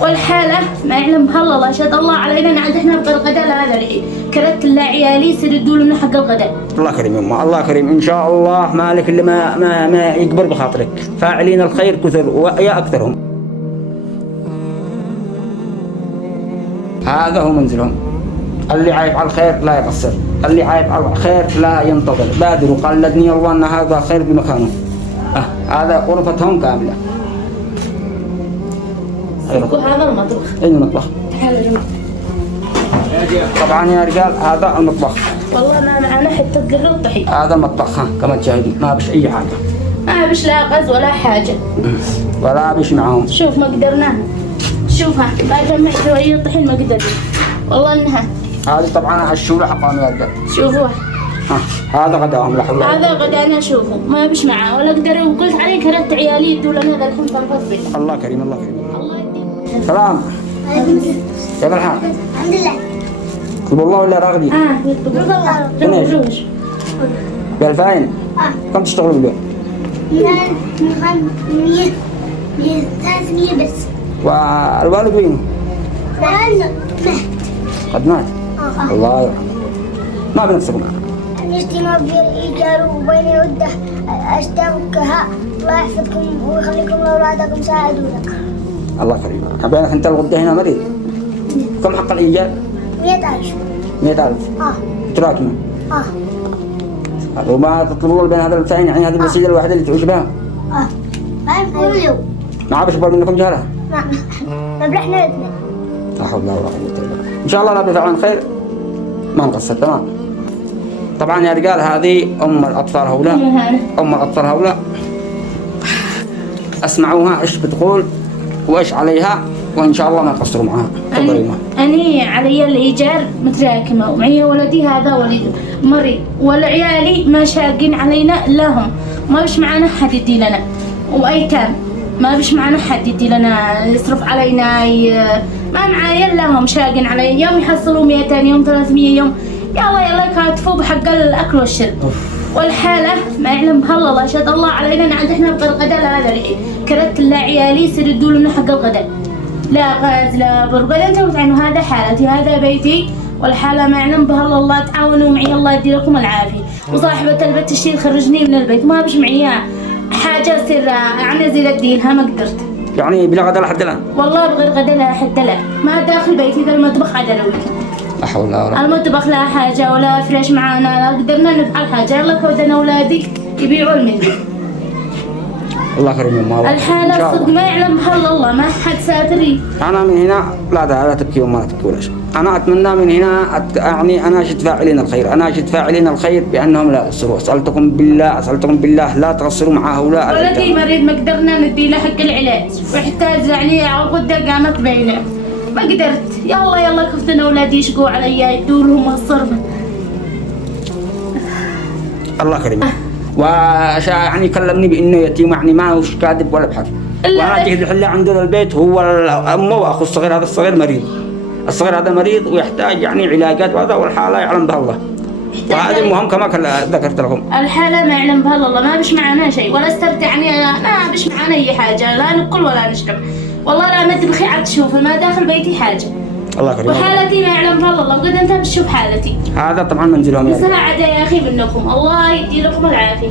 والحالة ما يعلم بها الله، شهد الله علينا نعد احنا بالغداء لهذا الحين كرت لا عيالي يسردوا لنا حق الغداء. الله كريم يما، الله كريم ان شاء الله، مالك اللي ما يكبر بخاطرك، فاعلين الخير كثر ويا اكثرهم. هذا هو منزلهم، اللي عايب على الخير لا يقصر، اللي عايب على الخير لا ينتظر، بادروا قلدني الله ان هذا خير بمكانه. هذا غرفتهم كامله. وهذا المطبخ. اين المطبخ؟ تعالوا يا جماعه. طبعا يا رجال هذا المطبخ. والله ما معنا حتى تقرب طحين. هذا المطبخ كما تشاهدون، ما بش اي حاجه. ما بش لا غاز ولا حاجه. ولا بش معاهم. شوف ما قدرناها. شوفها بعد ما شويه الطحين ما قدرنا. والله انها. هذه طبعا الشوله حقهم يا رجال. شوفوها. هذا غداهم لحول. هذا غدانا شوفوا ما بش معاه ولا قدر، وقلت عليه كرهت عيالي يدوا لنا هذا الحين طرفت بالله. الله كريم الله كريم. الله يديم. سلام. كيف الحال؟ الحمد لله. يطلب الله ولا راغدي؟ يطلب الله. روش. بالفاين؟ كم تشتغلوا باليوم؟ من 300 بس. والوالد وينه؟ قد مات. الله يرحمه. ما بنفسكم. نجتمع في الإيجار وبين وده أشتاقها. الله يحفظكم ويخليكم لأولادكم ساعدونك. الله كريم. بينك أنت الغدة هنا مريض. كم حق الإيجار؟ 100,000. 100,000. تراكمه. وما تطلبون بين هذا الفاين، يعني هذه الوسيلة الواحدة اللي تعيش بها. ما يقولوا اليوم. ما عارف يقبل منكم جهلة. نبرحنا الاثنين. لا حول ولا قوة إلا بالله. إن شاء الله لا بفعل خير ما نقصر. تمام. طبعا يا رجال هذه أم الأطفال هؤلاء. أم الأطفال هؤلاء أسمعوها إيش بتقول وإيش عليها، وإن شاء الله ما يقصروا معها. أنا علي الإيجار متراكمة، ومعي ولدي هذا ولدي مريض، والعيالي ما شاقين علينا لهم، ما بش معنا حد يدي لنا، وأيتام ما بش معنا حد يدي لنا يصرف علينا ما معايا لهم شاقين علي، يوم يحصلوا 200 يوم 300 يوم، يلا يكاتفوا بحق الأكل والشرب. والحالة ما يعلم بها الله، شهد الله علينا نعد احنا بالغداء لهذا الحين كرت لا عيالي يسردوا لنا حق الغداء، لا غاز لا برقد. انتوا تعينوا هذا حالتي هذا بيتي، والحالة ما يعلم بها الله. تعاونوا معي الله يدي لكم العافية. وصاحبة البيت الشيء خرجني من البيت، ما بش معي حاجة سر يعني زي الدينها ما قدرت. يعني بلا غدا لحد الآن؟ والله بغير غدا لا حتى لا، ما داخل بيتي ذا المطبخ عدلوي. لا حول ولا قوة. المطبخ لا حاجة ولا فريش معانا، لا قدرنا نفعل حاجة. يلا كودنا أولادي يبيعوا المندي. الله كريم يما. الحالة صدق ما يعلم بها الله، ما حد ساتري. أنا من هنا لا تبكي وما تبكي ولا شيء. أنا أتمنى من هنا يعني أناشد فاعلين الخير، أناشد فاعلين الخير بأنهم لا يقصروا. أسألتكم بالله لا تقصروا مع هؤلاء. ولدي مريض ما قدرنا ندي له حق العلاج، ويحتاج يعني غدة قامت بينه ما قدرت. يلا كفتنا أولادي يشقوا علي يدوا لهم الصرف. الله كريم. يعني كلمني بانه يتيم، يعني ما هوش كاذب ولا بحث. وانا جيت الحلا عندنا البيت هو امه واخو الصغير، هذا الصغير مريض، الصغير هذا مريض ويحتاج يعني علاجات وهذا، والحاله يعلم بها الله. وهذه المهم كما ذكرت لكم. الحاله ما يعلم بها الله، ما بش معنا شيء ولا استرتعني، ما بش معنا اي حاجه، لا ناكل ولا نشرب. والله لا مدبخي عاد تشوف ما داخل بيتي حاجه. الله كريم. وحالتي ما يعلم بها الله، وقد انت بتشوف حالتي. هذا طبعا منزلهم. مساعده يا اخي منكم، الله يدي لكم العافيه.